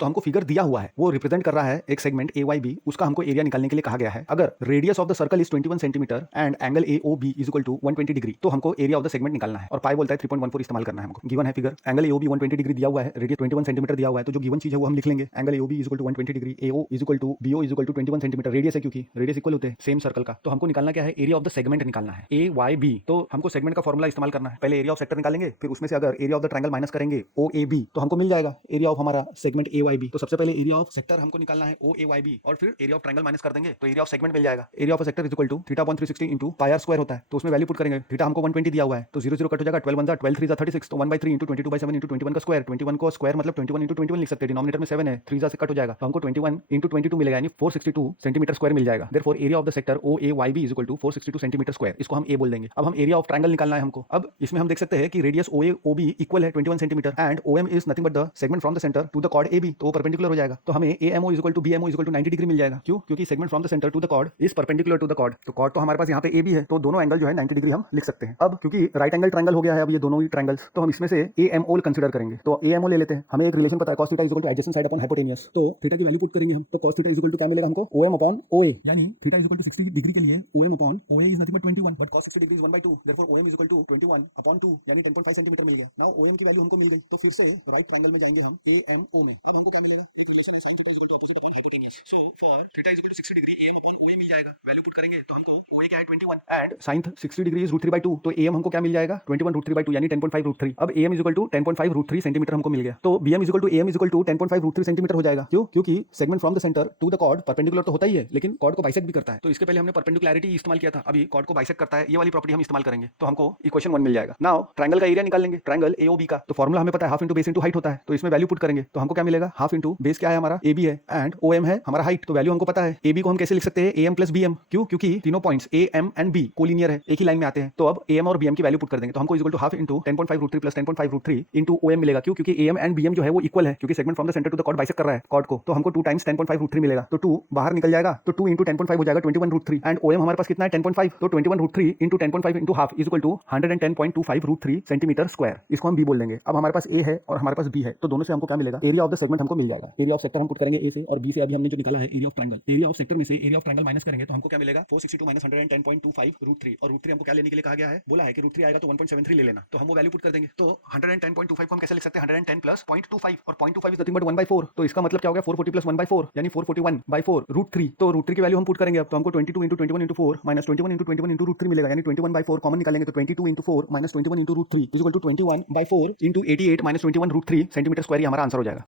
तो हमको फिगर दिया हुआ है, वो रिप्रेजेंट कर रहा है एक सेगमेंट ए वाई बी, उसका हमको एरिया निकालने के लिए कहा गया है। अगर radius of the circle is 21 centimetre and angle A O B is equal to 120 degree, तो हमको एरिया ऑफ द सेगमेंट निकालना है। और पाई बोलता है 3.14 इस्तेमाल करना है हमको। गिवन है figure, angle A O B 120 degree दिया हुआ है, रेडियस 21 सेंटीमीटर दिया हुआ है, तो जो गिवन चीज है वो हम लिख लेंगे। Angle A O B is equal to 120 degree, A O is equal to B O is equal to 21 centimetre, radius है क्योंकि रेडियस इक्वल होते हैं सेम सर्कल का। तो हमको निकालना क्या है, एरिया ऑफ द सेगमेंट निकालना है, ए वाई बी। तो हमको सेगमेंट का फॉर्मूला इस्तेमाल करना है। पहले एरिया ऑफ सेक्टर निकालेंगे, फिर उसमें से अगर area of the triangle minus करेंगे ओ ए बी, तो हमको मिल जाएगा एरिया ऑफ हमारा सेगमेंट ए वाई बी। तो सबसे पहले एरिया ऑफ सेक्टर हमको निकालना है ओ ए वाई बी, और फिर एरिया ऑफ ट्रायंगल माइनस कर देंगे तो एरिया ऑफ सेगमेंट मिल जाएगा। Area of sector is equal to theta upon 360 into pi r square होता है, तो उसमें वैल्यू पुट करेंगे। थीटा हमको 120 दिया हुआ है, तो 0 0 कट हो जाएगा, 12 1 जा 12 3 जा 36, तो 1/3 इंटू 22/7 इंटू 21 का स्क्वायर, 21 को स्क्वायर मतलब 21 इंटू 21 लिख सकते हैं। डिनोमिनेटर में 7 है, 3 जा से कट हो जाएगा, तो हमको 21 इंटू 22 मिलेगा, यानी 462 सेंटीमीटर स्क्वायर मिल जाएगा। Therefore area of the sector O A Y B is equal to 462 centimetre square, इसको हम ए बोल देंगे। अब हम एरिया ऑफ ट्रायंगल निकालना है हमको। अब इसमें हम देख सकते हैं कि radius O A O B equal है 21 centimetre and O M is nothing but the segment from the centre to the chord A B, तो परपेंडिकुलर हो जाएगा। तो हमें A M O is equal to B M O is equal to 90 degree मिल जाएगा। क्यों? क्योंकि segment from the centre to the chord is perpendicular to the chord. तो कॉर्ड तो हमारे पास यहाँ पे ए बी है, तो दोनों एंगल जो है 90 डिग्री हम लिख सकते हैं। अब क्योंकि राइट एंगल ट्रायंगल हो गया है अब ये दोनों ही ट्रायंगल्स, तो हम इसमें से ए एम ओ कंसीडर करेंगे। तो ए एम ओ ले लेते हैं। हमें एक रिलेशन पता है, cos theta is equal to adjacent side upon hypotenuse. तो थीटा की वैल्यू पुट करेंगे हम, तो cos theta is equal to क्या मिलेगा हमको, O M upon O A, यानी theta is equal to 60 degree के लिए O M upon O A is nothing but 21, but cos 60 degree is 1/2, therefore O M is equal to 21 upon 2, यानी 10.5 centimetre मिल गया। Now O M की value हमको मिल गई, तो फिर से राइट ट्रायंगल में जाएंगे हम ए एम ओ में। अब हमको क्या मिलेगा, एक रिलेशन है sin theta is equal to opposite upon hypotenuse. So for theta is equal to 60 degree A M upon O A मिल जाएगा। वैल्यू पुट करेंगे तो हमको ओ ए क्या है 21 एंड sin 60 डिग्री इज √3/2, तो ए एम हमको क्या मिल जाएगा 21 √3/2, यानी 10.5 √3। अब A M is equal to 10.5 √3 centimetre हमको मिल गया। तो B M is equal to A M is equal to 10.5 √3 centimetre हो जाएगा। क्यों? क्योंकि segment from the centre to the chord perpendicular तो होता ही है, लेकिन कॉर्ड को बाइसेक्ट भी करता है। तो इसके पहले हमने परपेंडिकुलरिटी इस्तेमाल किया था, अभी कॉर्ड को बाइसेक्ट करता है, ये वाली प्रॉपर्टी हम इस्तेमाल करेंगे, तो हमको इक्वेशन 1 मिल जाएगा। नाउ ट्रायंगल का एरिया निकाल लेंगे, ट्रायंगल ए ओ बी का। तो फॉर्मूला हमें पता है half into base into height होता है, तो इसमें वैल्यू पुट करेंगे तो हमको क्या मिलेगा, हाफ इंटू बेस क्या है हमारा ए बी है एंड ओ एम है हमारा हाइट। तो वैल्यू हमको पता है, ए बी को हम कैसे लिख सकते हैं, A M plus B M. क्यों? क्योंकि तीनों points A M and B collinear है, एक ही लाइन में आते हैं। तो अब ए एम और बी एम की वैल्यू पुट कर देंगे, तो हमको equal to half into 10.5 √3 plus 10.5 √3 into O M मिलेगा। क्यों? क्योंकि A M and B M जो है वो इक्वल है, क्योंकि segment from the centre to the cord bisect कर रहा है कॉर्ड को। तो हमको 2 टाइम्स 10.5 √3 मिलेगा, तो 2 बाहर निकल जाएगा, तो 2 इंटू 10.5 हो जाएगा 21 √3 एंड ओ एम हमारे पास कितना है 10.5, तो 21 √3 into 10.5 into half is equal to 110.25 √3 centimetre square, इसको हम बी बोल देंगे। अब हमारे पास ए है और हमारे पास बी है, तो दोनों से हमको क्या मिलेगा, एरिया ऑफ द सेगमेंट हमको मिल जाएगा। एरिया ऑफ सेक्टर हम पुट करेंगे ए से, और बी से अभी हमने जो निकाला है area of triangle, area of sector में से एरिया ऑफ ट्रायंगल माइनस करेंगे तो हमको क्या मिलेगा 462 माइनस 110.25 √3, और √3 हमको क्या लेने के लिए कहा गया है, बोला है कि √3 आएगा तो 1.73 ले लेना, तो हम वो वैल्यू पुट कर देंगे। तो 110.25 को हम कैसे लिख सकते हैं, 110 प्लस 0.25, और 0.25 इज नथिंग बट 1/4, तो इसका मतलब क्या हो गया 440 प्लस 1/4, यानी 441/4 √3। तो √3 की वैल्यू हम पुट करेंगे अब, तो हमको 22 into 21 into 4 minus 21 into 21 into √3 मिलेगा, यानी 21/4 कॉमन निकालेंगे तो 22 into 4 minus 21 into √3 is equal to 21/4 into 88 minus 21 √3 centimetre square, ये हमारा आंसर हो जाएगा।